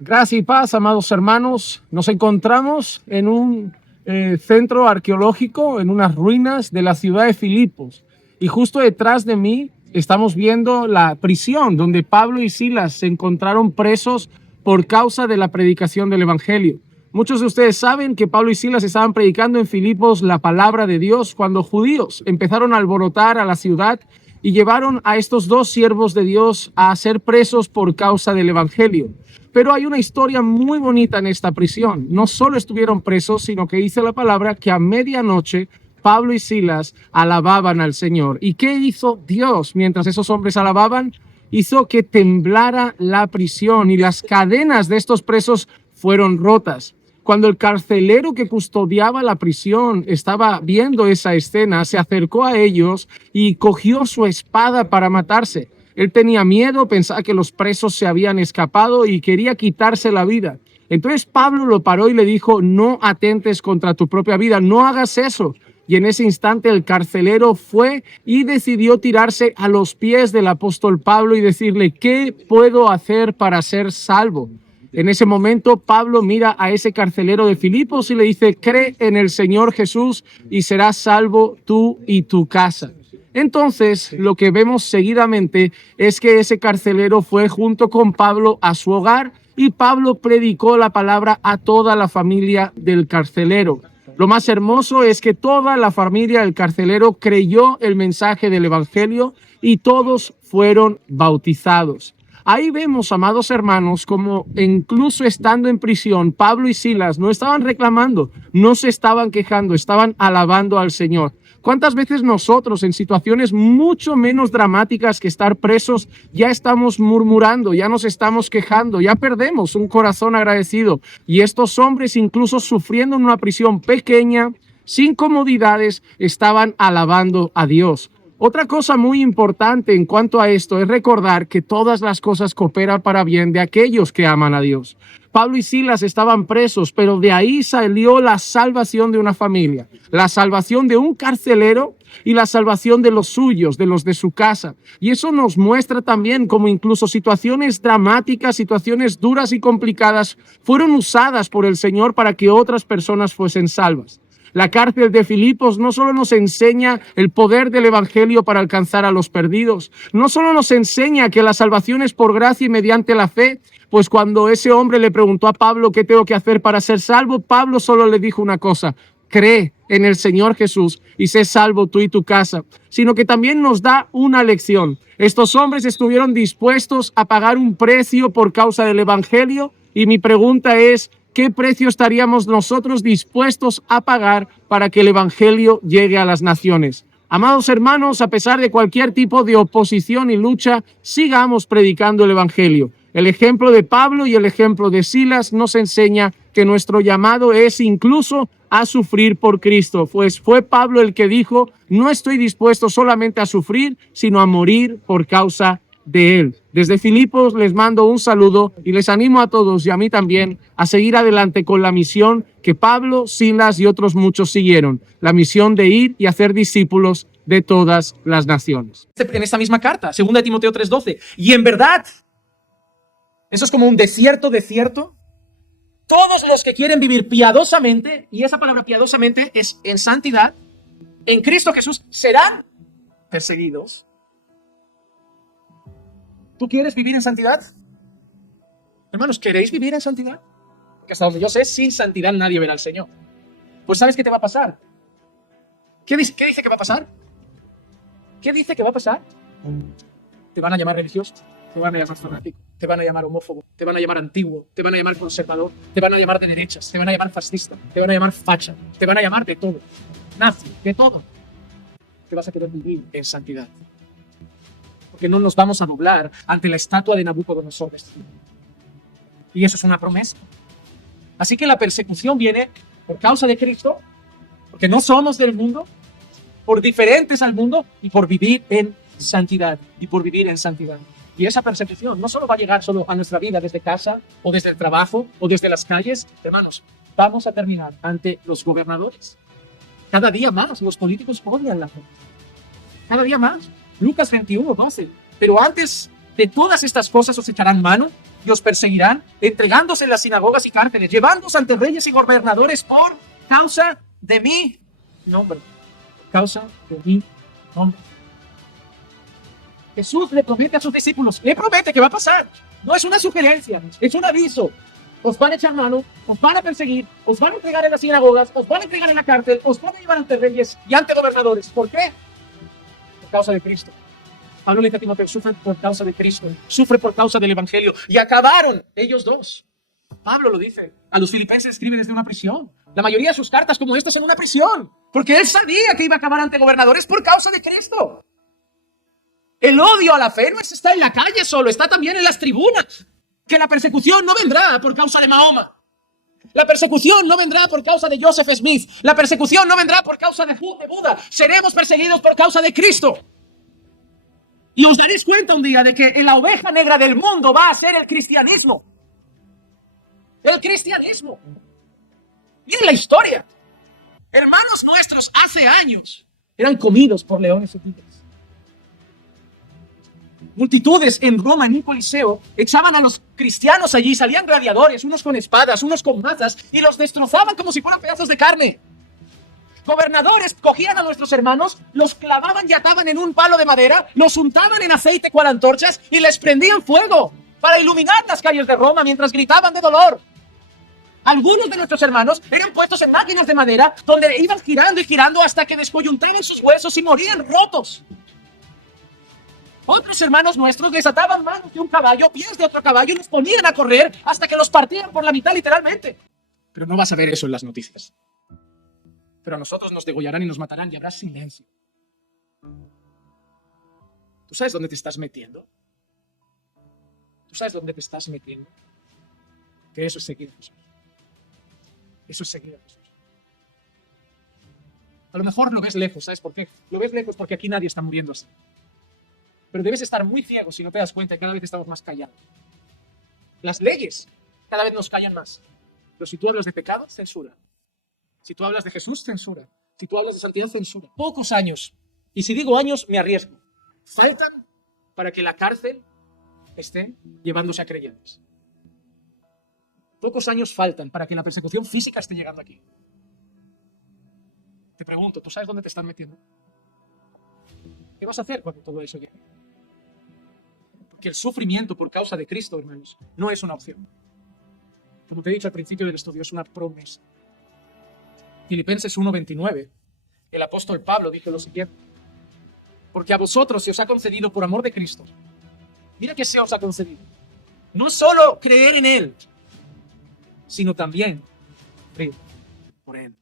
Gracia y paz, amados hermanos. Nos encontramos en un centro arqueológico, en unas ruinas de la ciudad de Filipos. Y justo detrás de mí estamos viendo la prisión donde Pablo y Silas se encontraron presos por causa de la predicación del Evangelio. Muchos de ustedes saben que Pablo y Silas estaban predicando en Filipos la palabra de Dios cuando judíos empezaron a alborotar a la ciudad y llevaron a estos dos siervos de Dios a ser presos por causa del Evangelio. Pero hay una historia muy bonita en esta prisión. No solo estuvieron presos, sino que dice la palabra que a medianoche Pablo y Silas alababan al Señor. ¿Y qué hizo Dios mientras esos hombres alababan? Hizo que temblara la prisión y las cadenas de estos presos fueron rotas. Cuando el carcelero que custodiaba la prisión estaba viendo esa escena, se acercó a ellos y cogió su espada para matarse. Él tenía miedo, pensaba que los presos se habían escapado y quería quitarse la vida. Entonces Pablo lo paró y le dijo: no atentes contra tu propia vida, no hagas eso. Y en ese instante el carcelero fue y decidió tirarse a los pies del apóstol Pablo y decirle: ¿qué puedo hacer para ser salvo? En ese momento Pablo mira a ese carcelero de Filipos y le dice: cree en el Señor Jesús y serás salvo tú y tu casa. Entonces, lo que vemos seguidamente es que ese carcelero fue junto con Pablo a su hogar y Pablo predicó la palabra a toda la familia del carcelero. Lo más hermoso es que toda la familia del carcelero creyó el mensaje del Evangelio y todos fueron bautizados. Ahí vemos, amados hermanos, como incluso estando en prisión, Pablo y Silas no estaban reclamando, no se estaban quejando, estaban alabando al Señor. ¿Cuántas veces nosotros en situaciones mucho menos dramáticas que estar presos ya estamos murmurando, ya nos estamos quejando, ya perdemos un corazón agradecido? Y estos hombres, incluso sufriendo en una prisión pequeña, sin comodidades, estaban alabando a Dios. Otra cosa muy importante en cuanto a esto es recordar que todas las cosas cooperan para bien de aquellos que aman a Dios. Pablo y Silas estaban presos, pero de ahí salió la salvación de una familia, la salvación de un carcelero y la salvación de los suyos, de los de su casa. Y eso nos muestra también cómo incluso situaciones dramáticas, situaciones duras y complicadas fueron usadas por el Señor para que otras personas fuesen salvas. La cárcel de Filipos no solo nos enseña el poder del Evangelio para alcanzar a los perdidos, no solo nos enseña que la salvación es por gracia y mediante la fe, pues cuando ese hombre le preguntó a Pablo qué tengo que hacer para ser salvo, Pablo solo le dijo una cosa: cree en el Señor Jesús y sé salvo tú y tu casa, sino que también nos da una lección. Estos hombres estuvieron dispuestos a pagar un precio por causa del Evangelio y mi pregunta es: ¿qué precio estaríamos nosotros dispuestos a pagar para que el Evangelio llegue a las naciones? Amados hermanos, a pesar de cualquier tipo de oposición y lucha, sigamos predicando el Evangelio. El ejemplo de Pablo y el ejemplo de Silas nos enseña que nuestro llamado es incluso a sufrir por Cristo. Pues fue Pablo el que dijo: no estoy dispuesto solamente a sufrir, sino a morir por causa de Él. Desde Filipos les mando un saludo y les animo a todos y a mí también a seguir adelante con la misión que Pablo, Silas y otros muchos siguieron, la misión de ir y hacer discípulos de todas las naciones. En esta misma carta, 2 Timoteo 3:12, y en verdad, eso es como un desierto, todos los que quieren vivir piadosamente, y esa palabra piadosamente es en santidad, en Cristo Jesús, serán perseguidos. ¿Tú quieres vivir en santidad? Hermanos, ¿queréis vivir en santidad? Porque hasta donde yo sé, sin santidad nadie verá al Señor. Pues ¿sabes qué te va a pasar? ¿Qué dice que va a pasar? ¿Qué dice que va a pasar? Te van a llamar religioso, te van a llamar fanático, te van a llamar homófobo, te van a llamar antiguo, te van a llamar conservador, te van a llamar de derechas, te van a llamar fascista, te van a llamar facha, te van a llamar de todo, nazi, de todo. Te vas a querer vivir en santidad. Que no nos vamos a doblar ante la estatua de Nabucodonosor. Y eso es una promesa. Así que la persecución viene por causa de Cristo, porque no somos del mundo, por diferentes al mundo y por vivir en santidad. Y esa persecución no solo va a llegar solo a nuestra vida desde casa o desde el trabajo o desde las calles. Hermanos, vamos a terminar ante los gobernadores. Cada día más los políticos odian la fe. Lucas 21:12. Pero antes de todas estas cosas os echarán mano y os perseguirán, entregándose en las sinagogas y cárceles, llevándose ante reyes y gobernadores por causa de mi nombre. Por causa de mi nombre. Jesús le promete a sus discípulos, le promete que va a pasar. No es una sugerencia, es un aviso. Os van a echar mano, os van a perseguir, os van a entregar en las sinagogas, os van a entregar en la cárcel, os van a llevar ante reyes y ante gobernadores. ¿Por qué? Por causa de Cristo. Pablo le dice a Timoteo, sufre por causa de Cristo, sufre por causa del Evangelio. Y acabaron ellos dos. Pablo lo dice. A los filipenses escribe desde una prisión. La mayoría de sus cartas como estas en una prisión. Porque él sabía que iba a acabar ante gobernadores por causa de Cristo. El odio a la fe no está en la calle solo, está también en las tribunas. Que la persecución no vendrá por causa de Mahoma. La persecución no vendrá por causa de Joseph Smith. La persecución no vendrá por causa de Buda. Seremos perseguidos por causa de Cristo. Y os daréis cuenta un día de que la oveja negra del mundo va a ser el cristianismo. El cristianismo. Miren la historia. Hermanos nuestros hace años eran comidos por leones y tigres. Multitudes en Roma, en un coliseo, echaban a los cristianos allí, salían gladiadores, unos con espadas, unos con mazas, y los destrozaban como si fueran pedazos de carne. Gobernadores cogían a nuestros hermanos, los clavaban y ataban en un palo de madera, los untaban en aceite cual antorchas y les prendían fuego para iluminar las calles de Roma mientras gritaban de dolor. Algunos de nuestros hermanos eran puestos en máquinas de madera donde iban girando y girando hasta que descoyuntaban sus huesos y morían rotos. Otros hermanos nuestros les ataban manos de un caballo, pies de otro caballo y los ponían a correr hasta que los partían por la mitad literalmente. Pero no vas a ver eso en las noticias. Pero a nosotros nos degollarán y nos matarán y habrá silencio. ¿Tú sabes dónde te estás metiendo? ¿Tú sabes dónde te estás metiendo? Que eso es seguir a Jesús. Eso es seguir a Jesús. A lo mejor lo ves lejos, ¿sabes por qué? Lo ves lejos porque aquí nadie está muriendo así. Pero debes estar muy ciego si no te das cuenta y cada vez estamos más callados. Las leyes cada vez nos callan más. Pero si tú hablas de pecado, censura. Si tú hablas de Jesús, censura. Si tú hablas de santidad, censura. Pocos años, y si digo años, me arriesgo, faltan para que la cárcel esté llevándose a creyentes. Pocos años faltan para que la persecución física esté llegando aquí. Te pregunto, ¿tú sabes dónde te están metiendo? ¿Qué vas a hacer cuando todo eso llegue? Porque el sufrimiento por causa de Cristo, hermanos, no es una opción. Como te he dicho al principio del estudio, es una promesa. Filipenses 1:29, el apóstol Pablo dijo lo siguiente: porque a vosotros se os ha concedido por amor de Cristo. Mira que se os ha concedido. No solo creer en Él, sino también creer por Él.